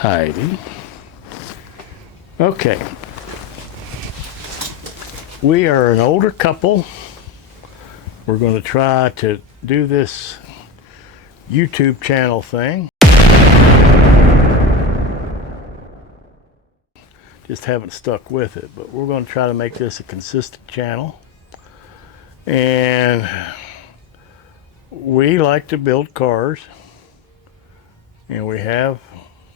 Heidi. Okay. We are an older couple. We're going to try to do this YouTube channel thing. Just haven't stuck with it, but we're going to try to make this a consistent channel. And we like to build cars, and we have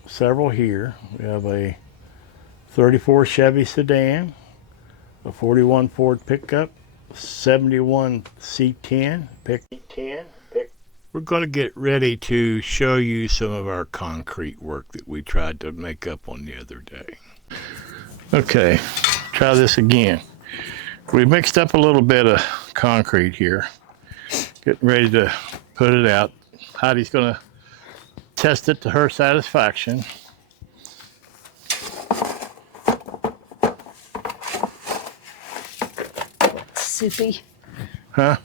several here. We have a 34 Chevy sedan, a 41 Ford pickup, 71 C10 pickup. We're going to get ready to show you some of our concrete work that we tried to make up on the other day. Okay, try this again. We mixed up a little bit of concrete here. Getting ready to put it out. Heidi's going to test it to her satisfaction. Soupy. Huh?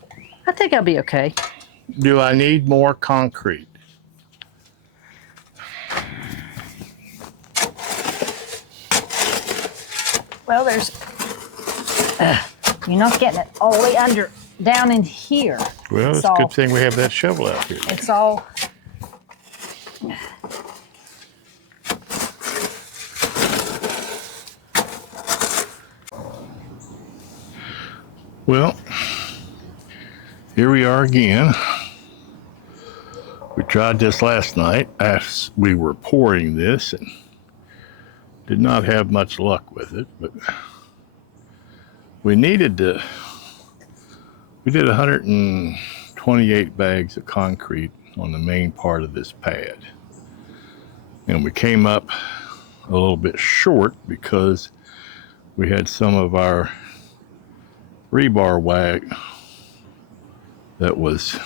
I think I'll be okay. Do I need more concrete? Well, there's... you're not getting it all the way down in here. Well, it's a good thing we have that shovel out here. It's all... Well, here we are again. We tried this last night as we were pouring this and did not have much luck with it, but we needed to, we did 128 bags of concrete on the main part of this pad. And we came up a little bit short because we had some of our rebar wag that was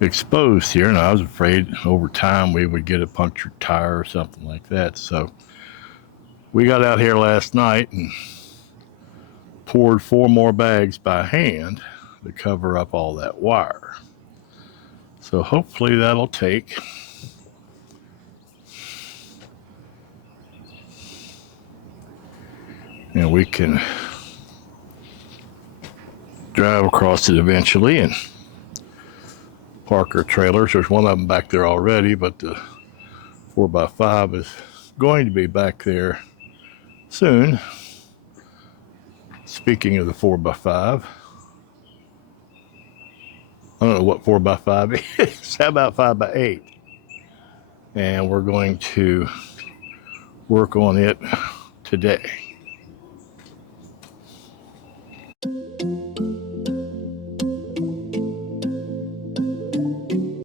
exposed here, and I was afraid over time we would get a punctured tire or something like that. So we got out here last night and poured 4 more bags by hand to cover up all that wire. So hopefully that'll take. And we can drive across it eventually and park our trailers. There's one of them back there already, but the 4x5 is going to be back there soon. Speaking of the 4x5, I don't know what 4x5 is. How about 5x8? And we're going to work on it today.